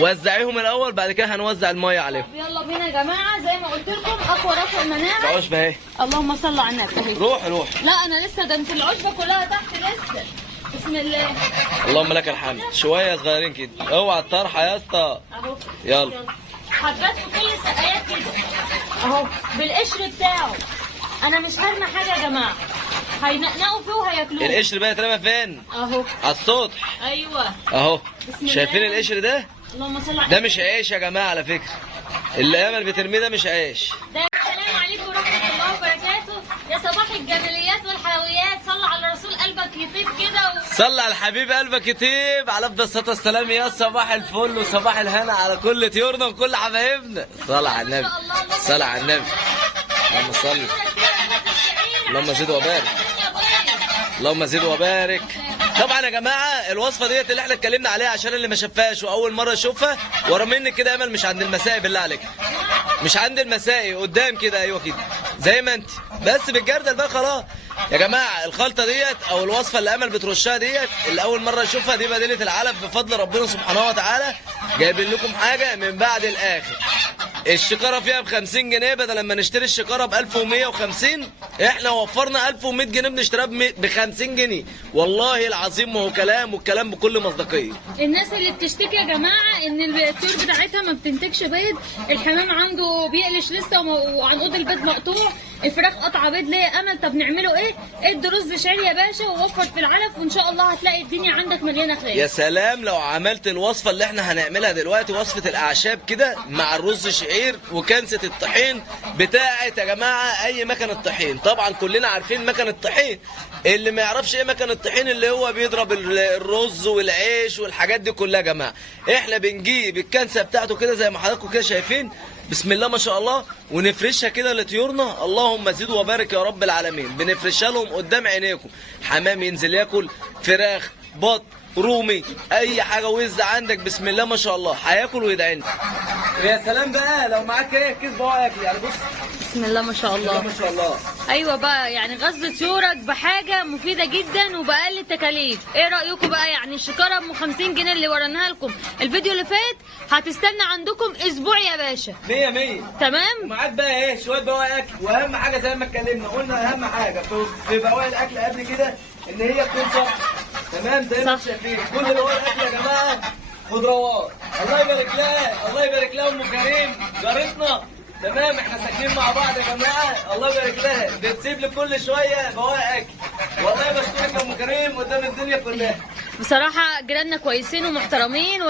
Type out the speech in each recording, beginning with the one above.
وزعيهم الاول، بعد كده هنوزع الميه عليهم. يلا بينا يا جماعه، زي ما قلت لكم اقوى رفع مناعه. العشبه اهي. اللهم صل على النبي اهي. روح. لا انا لسه، ده انت العشبه كلها تحت لسه. بسم الله. اللهم لك الحمد. شويه صغيرين كده، اوعى الطرحه يا اسطى. اهو يلا. حبات في كل السقايات كده اهو بالقشر بتاعه. انا مش هرمي حاجه يا جماعه، هينقنقوا فيه وهياكلوه. القشر بقى اترمى فين؟ اهو على السطح. ايوه اهو. بسم شايفين الله. القشر ده؟ اللهم صل على ده مش عيش يا جماعه على فكره. اللي امل بترميه ده مش عيش. ده. السلام عليكم ورحمه الله وبركاته. يا صباح الجماليات والحلويات، صلى على الرسول قلبك يطيب كده صلى على الحبيب قلبك يطيب، على افضل الصلاه والسلام. يا صباح الفل وصباح الهنا على كل طيورنا وكل حبايبنا. صلى على النبي. صلى على النبي. اللهم صل. اللهم زد وبارك. اللهم زد وبارك. طبعا يا جماعه الوصفه ديت اللي احنا اتكلمنا عليها، عشان اللي ما شافهاش واول مره يشوفها، ورا منك كده امل، مش عند المسائي بالله عليك، مش عند المسائي، قدام كده، ايوه كده زي ما انت، بس بالجردل بقى خلاص. يا جماعه الخلطه ديت او الوصفه اللي امل بترشها ديت، اللي اول مره يشوفها، دي بديله العلف بفضل ربنا سبحانه وتعالى. جايبين لكم حاجه من بعد الاخر. الشكاره فيها ب 50 جنيه، بدل ما نشتري الشكاره ب 1150 احنا وفرنا 1100 جنيه بنشتريها ب 50 جنيه. والله العظيم ما هو كلام، والكلام بكل مصداقيه. الناس اللي بتشتكي يا جماعه ان الطيور بتاعتها ما بتنتجش بيض، الحمام عنده بيقلش لسه وعنقود البيض مقطوع، الفراخ قطعه بيض، ليه يا امل؟ طب نعمله ايه؟ ادي رز شعير يا باشا ووفر في العلف، وان شاء الله هتلاقي الدنيا عندك مليانه خير. يا سلام لو عملت الوصفه اللي احنا هنعملها دلوقتي، وصفه الاعشاب كده مع الرز شعير وكنسه الطحين بتاعه يا جماعه اي مكنه طحين. طبعا كلنا عارفين مكنه الطحين. اللي ما يعرفش ايه مكنه الطحين، اللي هو بيضرب الرز والعيش والحاجات دي كلها يا جماعه. احنا بنجيب الكنسه بتاعته كده زي ما حضراتكم كده شايفين، بسم الله ما شاء الله، ونفرشها كده لطيورنا. اللهم زد وبارك يا رب العالمين. بنفرشها لهم قدام عينيكم، حمام ينزل ياكل، فراخ، بط، رومي، اي حاجه وز عندك بسم الله ما شاء الله هياكل ويدعي لنا. يا سلام بقى لو معاك ايه كيس بواكل، يعني بص بسم الله ما شاء الله. ما شاء الله. ايوه بقى، يعني غذي طيورك بحاجه مفيده جدا وباقل التكاليف. ايه رايكم بقى؟ يعني الشكاره ب 50 جنيه اللي وريناها لكم الفيديو اللي فات هتستنى عندكم اسبوع يا باشا. 100 100 تمام. ومعاك بقى ايه شويه بواقي اكل، واهم حاجه زي ما اتكلمنا قلنا اهم حاجه في بواقي الاكل قبل كده ان هي تكون صح. تمام زي ما انتم شايفين كل بواقي الاكل يا جماعه خضروات. الله يبارك لها، الله يبارك لها ام كريم جارتنا. تمام احنا ساكنين مع بعض يا جماعه، الله يبارك لها، بتسيب لي كل شويه بواقي اكل. والله بشكرك يا ام كريم قدام الدنيا كلها. بصراحه جيراننا كويسين ومحترمين،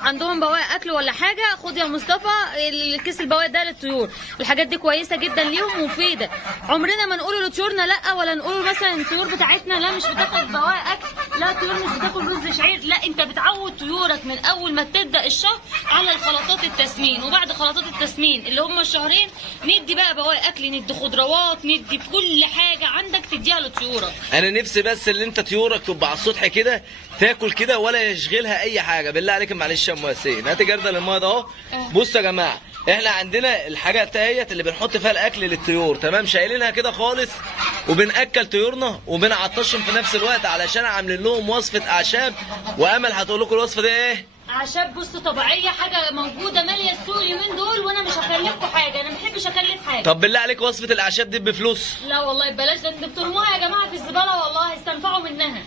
عندهم بواقي اكل ولا حاجه، خد يا مصطفى الكيس البواقي ده للطيور. الحاجات دي كويسه جدا ليهم ومفيده. عمرنا ما نقول لطيورنا لا، ولا نقول مثلا الطيور بتاعتنا لا مش بتاخد بواقي اكل، لا الطيور مش بتاكل رز شعير، لا انت بتعود طيورك من اول ما تبدا الشهر على الخلطات التسمين، وبعد خلطات التسمين اللي هم الشهرين ندي بقى بواقي اكل، ندي خضروات، ندي كل حاجه عندك تديها لطيورك. انا نفسي بس اللي انت طيورك تبقى على السطح كده تاكل كده ولا يشغلها اي حاجه. بالله عليك معلش يا ام ياسين، هات جردل الميه ده اهو. بصوا يا جماعه احنا عندنا الحاجه التهيت اللي بنحط فيها الاكل للطيور، تمام، شايلينها كده خالص وبناكل طيورنا وبنعطشهم في نفس الوقت، علشان عاملين لهم وصفه اعشاب. وامل هتقول لكم الوصفه دي ايه؟ اعشاب بصوا طبيعيه، حاجه موجوده ماليه السوق اليومين دول، وانا مش هكلفكم حاجه، انا ما بحبش اكلف حاجه. طب بالله عليك وصفه الاعشاب دي بفلوس؟ لا والله ببلاش، ده انتوا بترموها يا جماعه في الزباله، والله استنفعوا منها.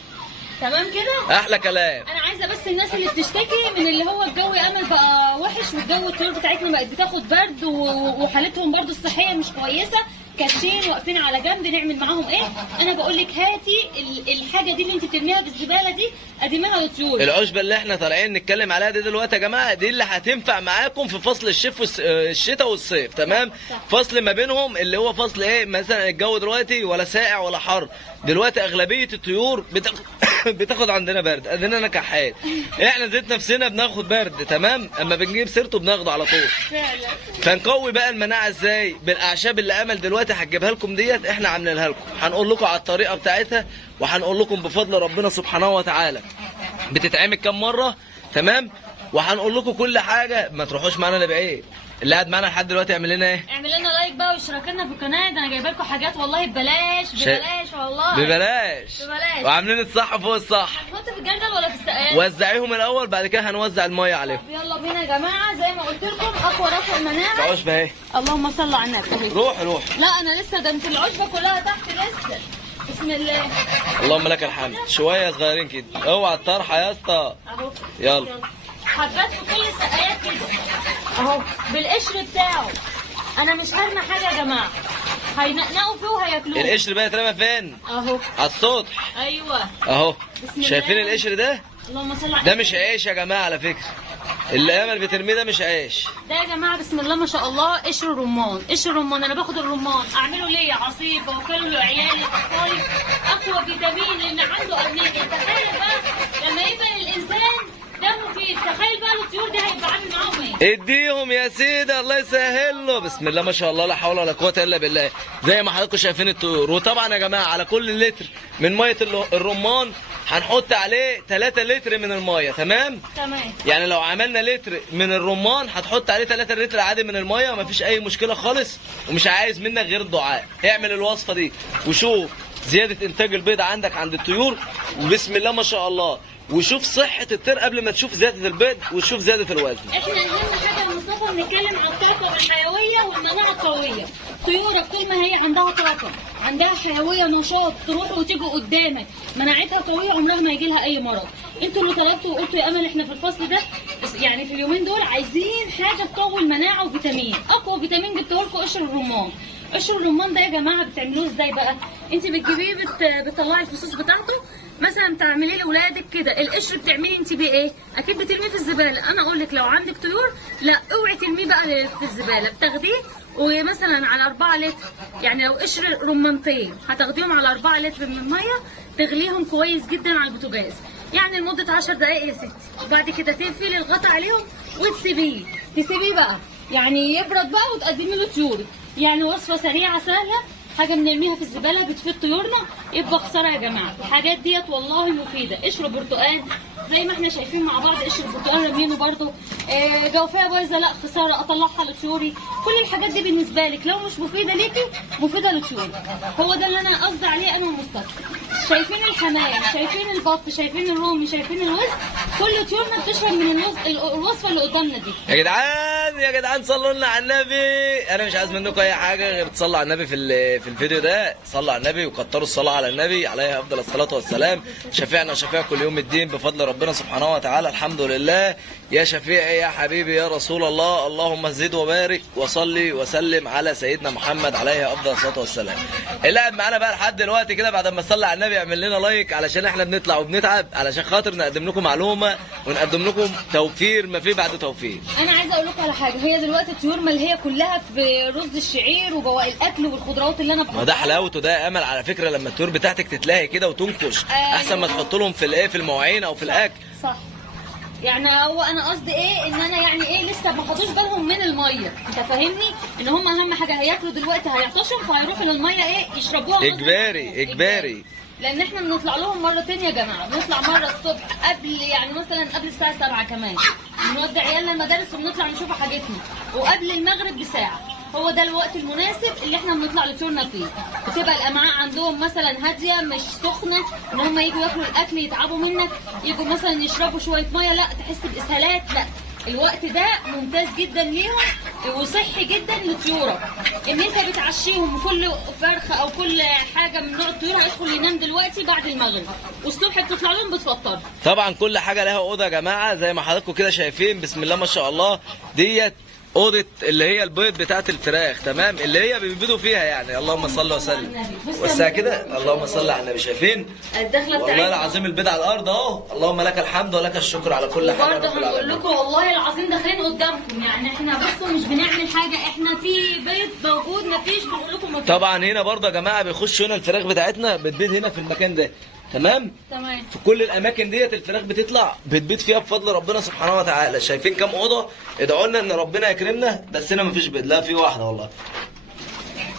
تمام كده؟ احلى كلام. انا عايزه بس الناس اللي بتشتكي من اللي هو الجو يا امل بقى وحش، والجو الطيور بتاعتنا بقت بتاخد برد وحالتهم برضو الصحيه مش كويسه، كاتشين واقفين على جنب، نعمل معاهم ايه؟ انا بقول لك هاتي الحاجه دي اللي انت بترميها في الزباله دي قدميها للطيور. العشبه اللي احنا طالعين نتكلم عليها دي دلوقتي يا جماعه، دي اللي هتنفع معاكم في فصل الشتاء والصيف، تمام؟ فصل ما بينهم اللي هو فصل ايه؟ مثلا الجو دلوقتي ولا ساقع ولا حر، دلوقتي اغلبيه الطيور بتاخد عندنا برد، عندنا نكحات، احنا ذات نفسنا بناخد برد، تمام؟ اما بنجيب سيرته بناخده على طول. فنقوي بقى المناعه ازاي؟ بالاعشاب اللي امل دلوقتي هتجيبها لكم ديت، احنا عاملينها لكم، هنقول لكم على الطريقه بتاعتها، وهنقول لكم بفضل ربنا سبحانه وتعالى بتتعمل كام مره، تمام؟ وهنقول لكم كل حاجه، ما تروحوش معانا لبعيد. اللي قاعد معانا لحد دلوقتي يعمل لنا ايه؟ اعمل لنا لايك بقى واشتراك لنا في القناه، ده انا جايبه لكم حاجات والله ببلاش ببلاش والله ببلاش ببلاش. وعاملين الصح فوق الصح. هتحط في الجردل ولا في السقايات؟ وزعيهم الاول، بعد كده هنوزع الميه عليهم. يلا بينا يا جماعه، زي ما قلت لكم اقوى رفع مناعه. عشبه اهي. اللهم صل على النبي. روح روح. لا انا لسه، ده انت العشبه كلها تحت لسه. بسم الله. اللهم لك الحمد. شويه صغيرين كده، اوعى الطرحه يا اسطى. اهو يلا. حبات في كل السقايات كده اهو بالقشر بتاعه. انا مش هرمي حاجه يا جماعه، هينقنقوا فيه وهياكلوه. القشر بقى يترمى فين؟ اهو على السطح. ايوه اهو. بسم الله. شايفين القشر ده؟ اللهم صل على ده مش عيش يا جماعه على فكره. اللي امل بترميه ده مش عيش. ده يا جماعه بسم الله ما شاء الله قشر رمان. قشر رمان انا باخد الرمان اعمله ليه عصير واكله لعيالي اطفالي، اقوى فيتامين اللي عنده امنيه. تخيل بقى لما يبقى الانسان ده مفيد، تخيل بقى الطيور دي هيبقى عامل معاهم ايه؟ اديهم يا سيدي الله يسهل له. بسم الله ما شاء الله، لا حول ولا قوه الا بالله. زي ما حضراتكم شايفين الطيور. وطبعا يا جماعه على كل لتر من ميه الرمان هنحط عليه 3 لتر من الميه. تمام؟ تمام. يعني لو عملنا لتر من الرمان هتحط عليه 3 لتر عادي من الميه، ومفيش اي مشكله خالص. ومش عايز منك غير الدعاء. اعمل الوصفه دي وشوف زياده انتاج البيض عندك عند الطيور، وبسم الله ما شاء الله. وشوف صحه الطير قبل ما تشوف زياده البيض وتشوف زياده الوزن. احنا اهم حاجه يا مصطفى بنتكلم عن الطاقه الحيويه والمناعه القويه. طيورك طول ما هي عندها طاقه، عندها حيويه، نشاط، تروح وتيجي قدامك، مناعتها قويه، عمرها ما يجي لها اي مرض. انتوا اللي طلبتوا وقلتوا يا امل احنا في الفصل ده يعني في اليومين دول عايزين حاجه تقوي المناعه وفيتامين. اقوى فيتامين جبته لكم قشر الرمان. قشر الرمان ده يا جماعه بتعملوه ازاي بقى؟ انت بتجيبيه بتطلعي الفصوص بتاعته، مثلا تعملي لاولادك كده. القشر بتعملي انت بيه ايه؟ اكيد بترميه في الزباله. انا اقول لك لو عندك طيور لا اوعي ترميه بقى في الزباله، بتاخديه ومثلا على 4 لتر، يعني لو قشر رمانتين هتاخديهم على 4 لتر من الميه، تغليهم كويس جدا على البوتاجاز، يعني لمده 10 دقائق يا ستي. وبعد كده تقفلي الغطا عليهم وتسيبيه بقى، يعني يبرد بقى وتقدمي له طيورك. يعني وصفه سريعه سهله، حاجه بنرميها في الزباله بتفيد طيورنا، يبقى خساره يا جماعه. الحاجات ديت والله مفيده. قشر برتقال زي ما احنا شايفين مع بعض، قشر البرتقال رامينه برده. جوافيه بايظه لا خساره اطلعها لطيوري. كل الحاجات دي بالنسبه لك لو مش مفيده ليكي مفيده لطيوري. هو ده اللي انا قصدي عليه انا ومصطفى. شايفين الحمام، شايفين البط، شايفين الرومي، شايفين الوز، كل طيورنا بتشرب من الوصفه اللي قدامنا دي. يا جدعان يا جدعان صلوا لنا على النبي. انا مش عايز منكم اي حاجه غير تصلوا على النبي في الفيديو ده. صلوا على النبي وكتروا الصلاه على النبي عليه افضل الصلاه والسلام. شفيعنا وشفيع كل يوم الدين بفضل ربنا سبحانه وتعالى. الحمد لله يا شفيعي يا حبيبي يا رسول الله. اللهم زد وبارك وصلي وسلم على سيدنا محمد عليه افضل الصلاه والسلام. اللي قاعد معانا بقى لحد دلوقتي كده بعد ما صلى على النبي يعمل لنا لايك، علشان احنا بنطلع وبنتعب علشان خاطر نقدم لكم معلومه ونقدم لكم توفير ما فيه بعد توفير. انا عايزه اقول لكم على حاجه، هي دلوقتي الطيور ملهيه كلها في رز الشعير وبواقي الاكل والخضروات اللي انا بحطها. ما ده حلاوته ده يا امل على فكره، لما الطيور بتاعتك تتلاهي كده وتنكش احسن ما تحط لهم في المواعين او في الاكل. صح. يعني هو انا قصدي ايه، ان انا يعني ايه لسه ما خدوش بالهم من الميه. انت فاهمني ان هم اهم حاجه هياكلوا دلوقتي هيعطشوا فهيروحوا للميه ايه يشربوها اجباري. لان احنا بنطلع لهم مرتين يا جماعه. بنطلع مره الصبح قبل يعني مثلا قبل الساعه 7 كمان، بنودي عيالنا المدارس وبنطلع نشوف حاجتنا، وقبل المغرب بساعه. هو ده الوقت المناسب اللي احنا بنطلع لطيورنا فيه. بتبقى الامعاء عندهم مثلا هاديه مش سخنه ان هم يجوا ياكلوا الاكل يتعبوا منك، يجوا مثلا يشربوا شويه ميه لا تحس باسهالات. لا، الوقت ده ممتاز جدا ليهم وصحي جدا لطيورك. ان انت بتعشيهم كل فرخه او كل حاجه من نوع الطيور هيدخل ينام دلوقتي بعد المغرب، والصبح بتطلع لهم بتفطر. طبعا كل حاجه لها اوضه يا جماعه زي ما حضراتكم كده شايفين. بسم الله ما شاء الله. ديت اوضه اللي هي البيض بتاعت الفراخ، تمام، اللي هي بيبيضوا فيها يعني. اللهم صل وسلم. وسع كده. اللهم صل على النبي. شايفين الدخله والله بتاعتنا العظيم البيض على الارض اهو. اللهم لك الحمد ولك الشكر على كل حاجه. برضه هنقول لكم والله العظيم داخلين قدامكم، يعني احنا بصوا مش بنعمل حاجه، احنا في بيض موجود مفيش بنقول لكم مفيش. طبعا هنا برضه يا جماعه بيخشوا هنا الفراخ بتاعتنا بتبيض هنا في المكان ده. تمام. في كل الاماكن ديت الفراخ بتطلع بتبيض فيها بفضل ربنا سبحانه وتعالى. شايفين كام اوضه؟ ادعوا لنا ان ربنا يكرمنا. بس هنا مفيش بيض، لا في واحده والله.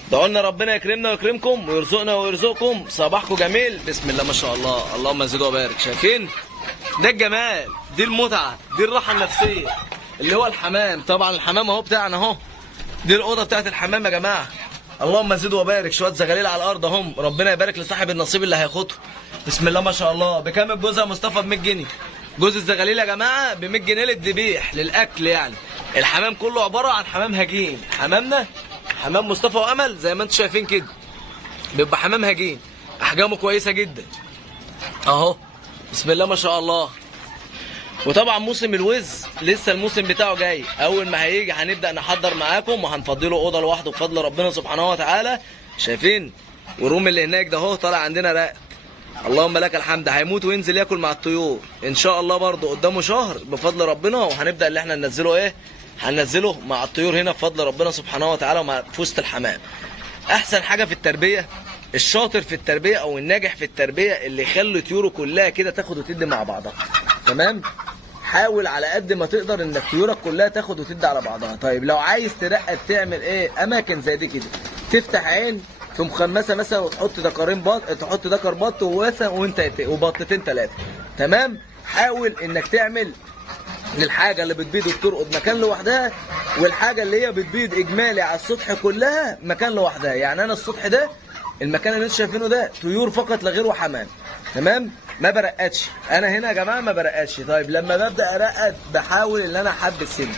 ادعوا لنا ربنا يكرمنا ويكرمكم ويرزقنا ويرزقكم. صباحكم جميل. بسم الله ما شاء الله. اللهم زد وبارك. شايفين ده الجمال، دي المتعه، دي الراحه النفسيه اللي هو الحمام. طبعا الحمام اهو بتاعنا اهو، دي الاوضه بتاعت الحمام يا جماعه. اللهم زد وبارك، شويه زغاليل على الارض اهم، ربنا يبارك لصاحب النصيب اللي هياخده. بسم الله ما شاء الله. بكام الجوز يا مصطفى؟ ب 100 جنيه. جوز الزغاليل يا جماعه ب 100 جنيه للذبيح للاكل يعني. الحمام كله عباره عن حمام هجين. حمامنا حمام مصطفى وامل زي ما انتم شايفين كده، بيبقى حمام هجين، احجامه كويسه جدا اهو. بسم الله ما شاء الله. وطبعا موسم الوز لسه الموسم بتاعه جاي، اول ما هيجي هنبدا نحضر معاكم وهنفضله اوضه لوحده بفضل ربنا سبحانه وتعالى. شايفين والروم اللي هناك ده اهو طالع عندنا راق، اللهم لك الحمد. هيموت وينزل ياكل مع الطيور ان شاء الله برضه قدامه شهر بفضل ربنا، وهنبدا اللي احنا ننزله ايه، هننزله مع الطيور هنا بفضل ربنا سبحانه وتعالى ومع فوسة الحمام. احسن حاجه في التربيه، الشاطر في التربيه او الناجح في التربيه اللي يخلي طيوره كلها كده تاخد وتدي مع بعضها. تمام؟ حاول على قد ما تقدر ان طيورك كلها تاخد وتدي على بعضها. طيب لو عايز ترقد تعمل ايه؟ اماكن زي دي كده، تفتح عين في مخمسه مثلا وتحط دكرين بط، تحط دكر بط وانت وبطتين ثلاثه. تمام؟ حاول انك تعمل للحاجه اللي بتبيض وبترقد مكان لوحدها، والحاجه اللي هي بتبيض اجمالي على السطح كلها مكان لوحدها. يعني انا السطح ده المكان اللي انتوا شايفينه ده طيور فقط لا غير وحمام. تمام؟ ما برقدش انا هنا يا جماعه، ما برقدش. طيب لما ببدا ارقد بحاول ان انا احب السن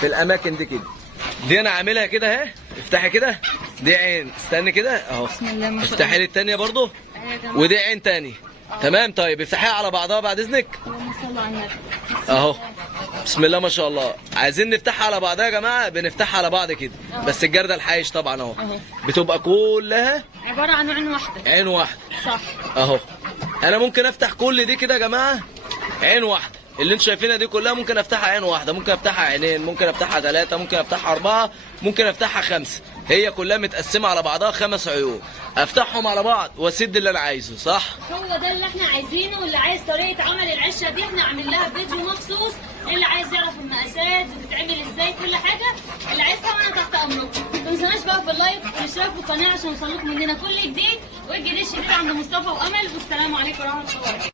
في الاماكن دي كده. دي انا عاملها كده اهي، افتحي كده، دي عين، استني كده اهو، افتحي لي الثانيه برضو، ودي عين تاني. تمام؟ طيب افتحيها على بعضها بعد اذنك. اللهم صل على النبي اهو بسم الله ما شاء الله. عايزين نفتحها على بعضها يا جماعه، بنفتحها على بعض كده بس الجرده الحايش طبعا اهو بتبقى كلها عباره عن عين واحده. عين واحده صح اهو. انا ممكن افتح كل دي كده يا جماعه عين واحده، اللي انتوا شايفينها دي كلها ممكن افتحها عين واحده، ممكن افتحها عينين، ممكن افتحها ثلاثه، ممكن افتحها اربعه، ممكن افتحها خمسه. هي كلها متقسمه على بعضها 5 عيون، افتحهم على بعض واسد اللي انا عايزه. صح؟ هو ده اللي احنا عايزينه. واللي عايز طريقه عمل العشه دي احنا عاملين لها فيديو مخصوص، اللي عايز يعرف المقاسات بتتعمل ازاي كل حاجه، اللي عايز طبعا انا تحت امركم. ما تنسوناش بقى في اللايك والاشتراك في القناه عشان يوصلكم مننا كل جديد، والجديد الشديد عند مصطفى وامل. والسلام عليكم ورحمه الله وبركاته.